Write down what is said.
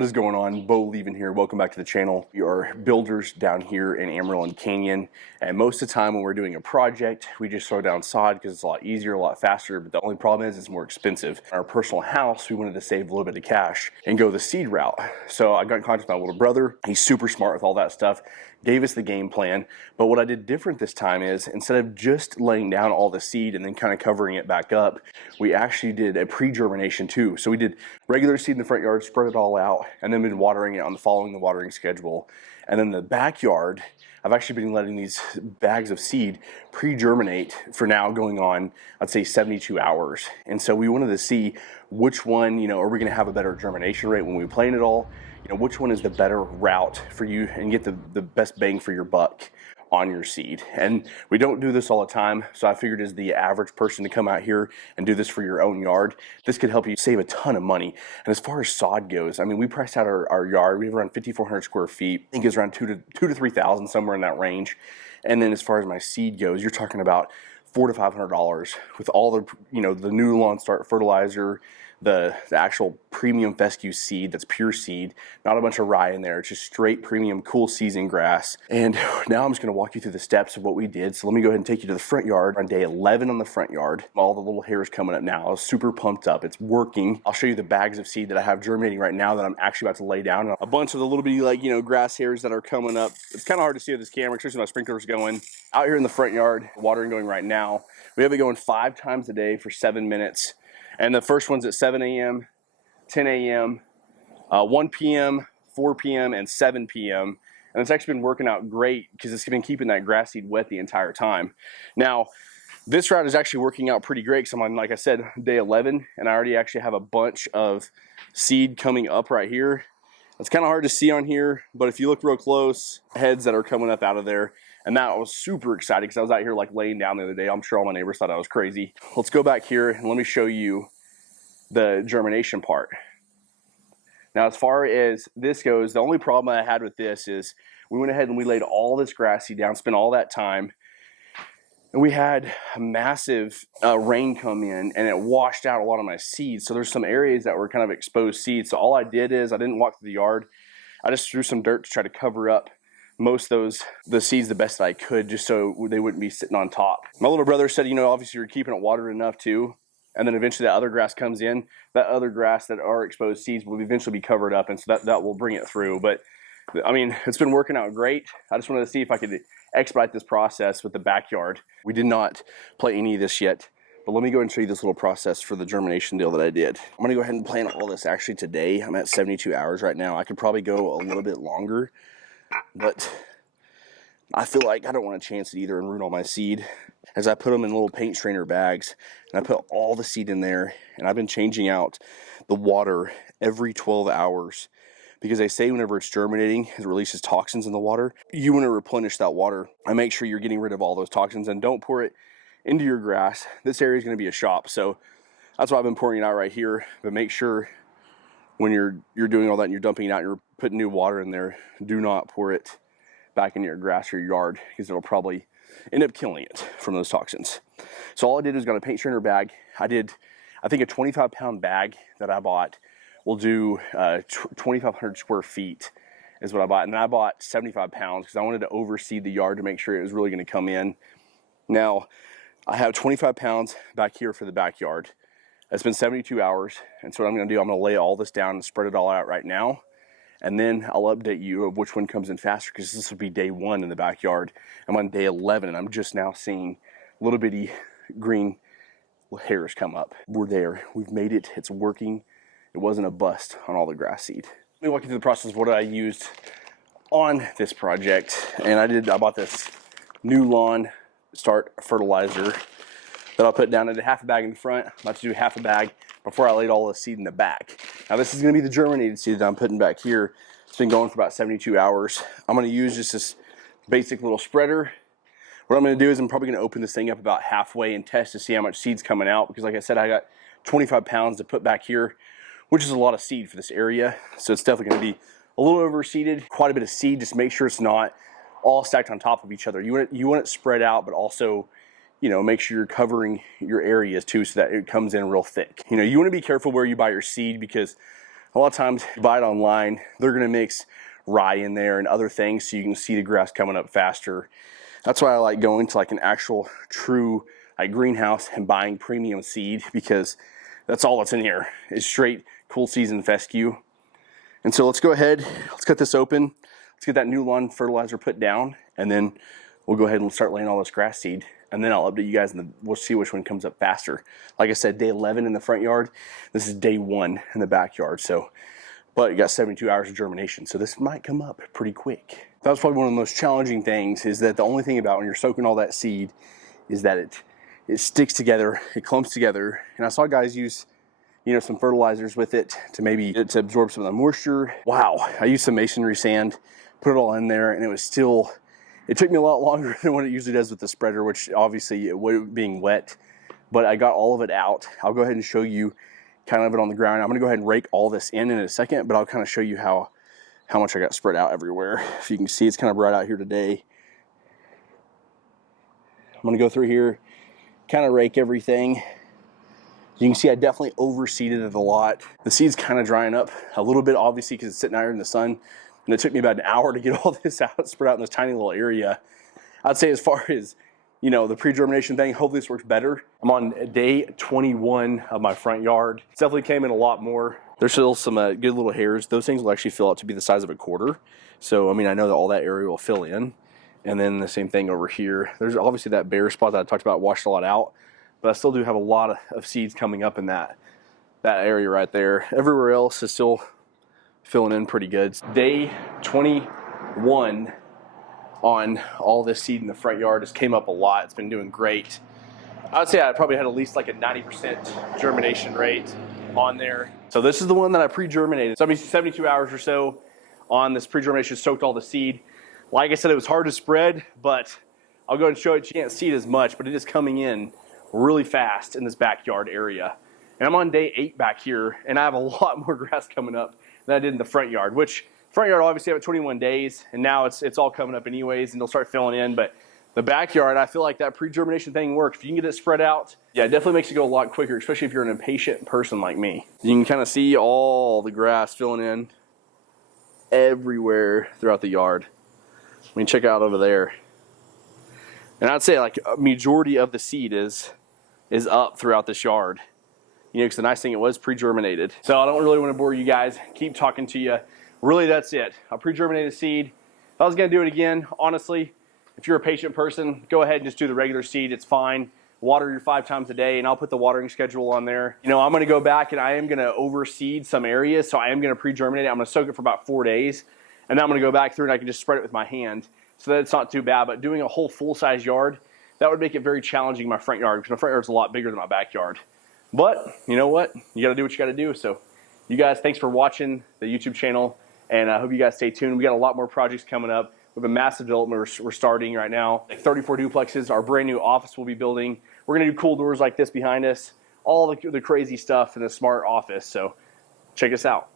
What is going on? Bo Leaving here. Welcome back to the channel. We are builders down here in Amarillo and Canyon, and most of the time when we're doing a project, we just throw down sod because it's a lot easier, a lot faster, but the only problem is it's more expensive. In our personal house, we wanted to save a little bit of cash and go the seed route. So I got in contact with my little brother. He's super smart with all that stuff. Gave us the game plan, but what I did different this time is instead of just laying down all the seed and then kind of covering it back up, we actually did a pre-germination too. So we did regular seed in the front yard, spread it all out, and then been watering it following the watering schedule. And then the backyard, I've actually been letting these bags of seed pre-germinate for now going on, I'd say 72 hours. And so we wanted to see which one, are we gonna have a better germination rate when we plant it all? Which one is the better route for you and get the best bang for your buck on your seed. And we don't do this all the time, so I figured as the average person to come out here and do this for your own yard, this could help you save a ton of money. And as far as sod goes, I mean, we priced out our yard. We have around 5,400 square feet. I think it's around 2,000 to 3,000, somewhere in that range. And then as far as my seed goes, you're talking about $400 to $500 with all the the new lawn start fertilizer, the actual premium fescue seed that's pure seed, not a bunch of rye in there. It's just straight premium cool season grass. And now I'm just going to walk you through the steps of what we did. So let me go ahead and take you to the front yard on day 11 on the front yard. All the little hairs coming up now. I was super pumped up. It's working. I'll show you the bags of seed that I have germinating right now that I'm actually about to lay down. A bunch of the little bitty grass hairs that are coming up. It's kind of hard to see with this camera, especially my sprinklers going. Out here in the front yard, watering going right now. We have it going 5 times a day for 7 minutes. And the first one's at 7 a.m., 10 a.m., 1 p.m., 4 p.m., and 7 p.m. And it's actually been working out great because it's been keeping that grass seed wet the entire time. Now, this route is actually working out pretty great because I'm on, like I said, day 11, and I already actually have a bunch of seed coming up right here. It's kind of hard to see on here, but if you look real close, heads that are coming up out of there. And that was super excited because I was out here like laying down the other day. I'm sure all my neighbors thought I was crazy. Let's go back here and let me show you the germination part. Now, as far as this goes, the only problem I had with this is we went ahead and we laid all this grass seed down, spent all that time, and we had a massive rain come in and it washed out a lot of my seeds. So there's some areas that were kind of exposed seeds. So all I did is I didn't walk through the yard. I just threw some dirt to try to cover up most of the seeds the best that I could, just so they wouldn't be sitting on top. My little brother said, obviously you're keeping it watered enough too, and then eventually that other grass comes in. That other grass that are exposed seeds will eventually be covered up, and so that will bring it through. But I mean, it's been working out great. I just wanted to see if I could expedite this process with the backyard. We did not play any of this yet, but let me go ahead and show you this little process for the germination deal that I did. I'm gonna go ahead and plant all this actually today. I'm at 72 hours right now. I could probably go a little bit longer, but I feel like I don't want to chance it either and ruin all my seed. As I put them in little paint strainer bags, and I put all the seed in there, and I've been changing out the water every 12 hours because they say whenever it's germinating, it releases toxins in the water. You want to replenish that water. I make sure you're getting rid of all those toxins and don't pour it into your grass. This area is going to be a shop, so that's why I've been pouring it out right here. But make sure when you're doing all that and you're dumping it out and you're putting new water in there, do not pour it back in your grass or your yard because it'll probably end up killing it from those toxins. So all I did was got a paint strainer bag. I think a 25-pound bag that I bought will do 2,500 square feet is what I bought. And then I bought 75 pounds because I wanted to overseed the yard to make sure it was really going to come in. Now, I have 25 pounds back here for the backyard. It's been 72 hours. And so what I'm going to do, I'm going to lay all this down and spread it all out right now. And then I'll update you of which one comes in faster because this will be day 1 in the backyard. I'm on day 11 and I'm just now seeing little bitty green hairs come up. We're there. We've made it. It's working. It wasn't a bust on all the grass seed. Let me walk you through the process of what I used on this project. And I bought this new lawn start fertilizer that I'll put down. I did half a bag in the front. I'm about to do half a bag before I laid all the seed in the back. Now this is going to be the germinated seed that I'm putting back here. It's been going for about 72 hours. I'm going to use just this basic little spreader. What I'm going to do is I'm probably going to open this thing up about halfway and test to see how much seed's coming out, because like I said, I got 25 pounds to put back here, which is a lot of seed for this area. So it's definitely going to be a little overseeded, quite a bit of seed. Just make sure it's not all stacked on top of each other. You want it spread out, but also, make sure you're covering your areas too so that it comes in real thick. You want to be careful where you buy your seed, because A lot of times you buy it online, they're gonna mix rye in there and other things so you can see the grass coming up faster. That's why I like going to like an actual true like greenhouse and buying premium seed, because that's all that's in here is straight cool season fescue. And so let's go ahead, let's cut this open, let's get that new lawn fertilizer put down, and then we'll go ahead and start laying all this grass seed. And then I'll update you guys and we'll see which one comes up faster. Like I said, day 11 in the front yard. This is day 1 in the backyard. So, but you got 72 hours of germination. So this might come up pretty quick. That was probably one of the most challenging things, is that the only thing about when you're soaking all that seed is that it sticks together, it clumps together. And I saw guys use, you know, some fertilizers with it to maybe to absorb some of the moisture. Wow, I used some masonry sand, put it all in there, and it took me a lot longer than what it usually does with the spreader, which obviously being wet, but I got all of it out. I'll go ahead and show you kind of it on the ground. I'm gonna go ahead and rake all this in a second, but I'll kind of show you how much I got spread out everywhere. If you can see, it's kind of bright out here today. I'm gonna go through here, kind of rake everything. You can see I definitely overseeded it a lot. The seed's kind of drying up a little bit, obviously, because it's sitting out here in the sun. And it took me about an hour to get all this out, spread out in this tiny little area. I'd say as far as, you know, the pre-germination thing, hopefully this works better. I'm on day 21 of my front yard. It's definitely came in a lot more. There's still some good little hairs. Those things will actually fill out to be the size of a quarter. So, I mean, I know that all that area will fill in. And then the same thing over here. There's obviously that bare spot that I talked about, washed a lot out. But I still do have a lot of seeds coming up in that area right there. Everywhere else is still filling in pretty good. Day 21 on all this seed in the front yard. Just came up a lot. It's been doing great. I would say I probably had at least like a 90% germination rate on there. So this is the one that I pre-germinated. 72 hours or so on this pre-germination, soaked all the seed. Like I said, it was hard to spread, but I'll go ahead and show it. You can't see it as much, but it is coming in really fast in this backyard area. And I'm on day 8 back here, and I have a lot more grass coming up than I did in the front yard, which front yard obviously I have 21 days, and now it's all coming up anyways, and they'll start filling in. But the backyard, I feel like that pre-germination thing works. If you can get it spread out, yeah, it definitely makes it go a lot quicker, especially if you're an impatient person like me. You can kind of see all the grass filling in everywhere throughout the yard. I mean, check out over there. And I'd say like a majority of the seed is up throughout this yard. You know, because the nice thing, it was pre-germinated. So I don't really want to bore you guys, keep talking to you. Really, that's it. A pre-germinated seed. If I was going to do it again, honestly, if you're a patient person, go ahead and just do the regular seed. It's fine. Water your 5 times a day, and I'll put the watering schedule on there. You know, I'm going to go back and I am going to overseed some areas, so I am going to pre-germinate it. I'm going to soak it for about 4 days, and then I'm going to go back through and I can just spread it with my hand. So that it's not too bad. But doing a whole full-size yard, that would make it very challenging in my front yard, because my front yard is a lot bigger than my backyard. But you know what? You got to do what you got to do. So you guys, thanks for watching the YouTube channel, and I hope you guys stay tuned. We got a lot more projects coming up. We have a massive development we're starting right now. Like 34 duplexes, our brand new office we'll be building. We're going to do cool doors like this behind us, all the crazy stuff in the smart office. So check us out.